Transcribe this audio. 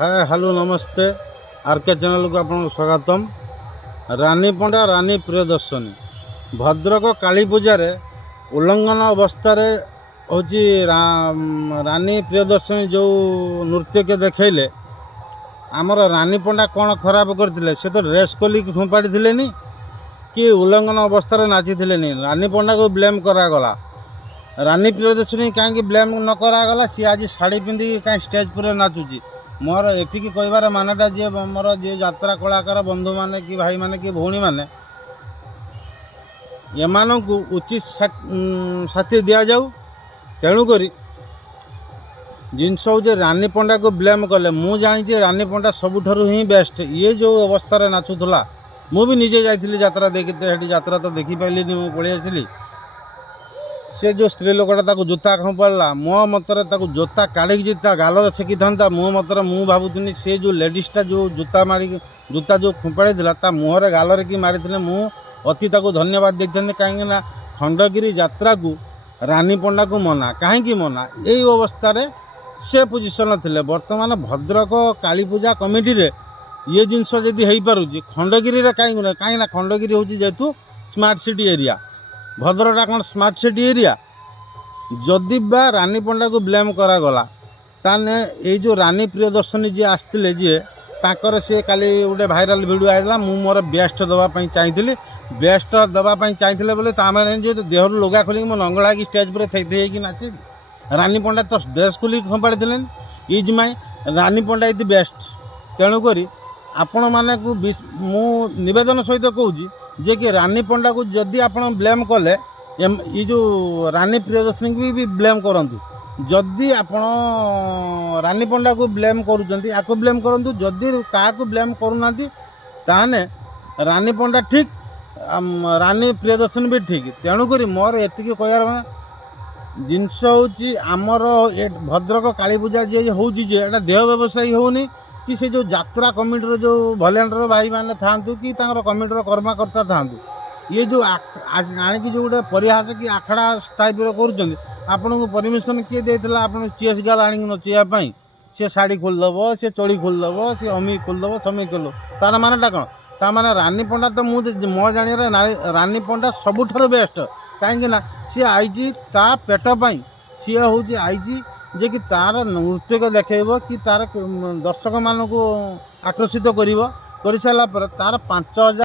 Hi hello नमस्ते R K channel को आपको स्वागतम। रानी पंडा रानी प्रियदर्शनी भद्रक काली पूजार उल्लंघन अवस्था हूँ रानी प्रियदर्शनी जो नृत्य के देखले आमर रानी पंडा कौन खराब करते से तो ड्रेस खोल फोपाड़ी कि उल्लंघन अवस्था नाची रानी पंडा को ब्लेम करागला। रानी प्रियदर्शनी कहीं ब्लेम न करागला सी आज शाढ़ी पिंधिक कहीं स्टेज पर नाचुची। मोर एति कहबार मानटा जी मोर जी यात्रा कलाकार बंधु माने कि भाई माने कि भौणी माने एमानंकु उचित साथी दिया जाऊ। तेणुक जिनस हूँ रानी पंडा को ब्लेम कले मु जानी रानी पंडा सबुठारु ही बेस्ट। ये जो अवस्था नाचुला मु भी निजे जाइली यात्रा देखी यात्रा तो देखी पाइली मुझे पलि आसली। से जो स्त्री लोकटा जोता खंपाड़ा मो मतरे जोता काढ़ी जोता गालर छेकी था मो मतरे मु भावुनी से जो लेडीजटा जो जोता मारी जोता जो खंपाड़ी ता मुहर गालर कि मारी मु अति धन्यवाद देखते कहीं खंडगिरी यात्रा को रानी पंडा को मना कहीं मना यही अवस्था से पोजिशन थे। बर्तमान भद्रक काली पूजा कमिटी रे ये जिनस जदि हो पारे खंडगिरी कहीं ना कहीं खंडगिरी हूँ जेहेतु स्मार्ट सिटी एरिया भद्रकटा कौन स्मार्ट सिटी एरिया जदि बा रानी पंडा को ब्लेम करागला ताने ये जो रानी प्रियदर्शनी जी आसते जी ताकर सी काली गोटे भाइराल भिडियो आइला मु मोर बेस्ट दवाई चाहिए बेस्ट दवाई चाहिए बोले ताने जो देह लुगा खोल नंगला की स्टेज पर थी कि नाचे रानी पंडा तो ड्रेस खोल खंपाड़ी is my Rani Panda is best. तेणुक आपण माने को मु निवेदन सहित कहूँ जे कि रानी पंडा को जदि आप ब्लेम कले ये जो रानी प्रियदर्शनी को भी ब्लेम करंतु। जदि आपण रानी पंडा को ब्लेम करूँ आपको ब्लेम करूँ जदि क्या ब्लेम करूना ताने रानी पंडा ठीक रानी प्रियदर्शनी भी ठीक। तेणुक मोर एति कह जिनस हूँ आमर भद्रक काली पूजा जी हूँ देह व्यवसायी होनी कि से जो यात्रा कमिटर जो भलेंडर भाई मैंने था कि कमिटर कर्मकर्ता था ये जो आणिकी जो गोटे परिहास कि आखड़ा टाइप कर परमिशन किए देता आप चेस गाल आणिक नचेवाई सी शाढ़ी खोलदेव सी चोड़ी खोलदेव सी अमी खोलदेव समी खोल तार मानटा कौन ता माने रानी पंडा तो मो जान रानी पंडा सबुठार बेस्ट कहीं सी आई ता पेट पाई सी हूँ आई जे कि तार नृत्य को देखेब कि तार दर्शक मान को आकर्षित कर सारापर तार 5000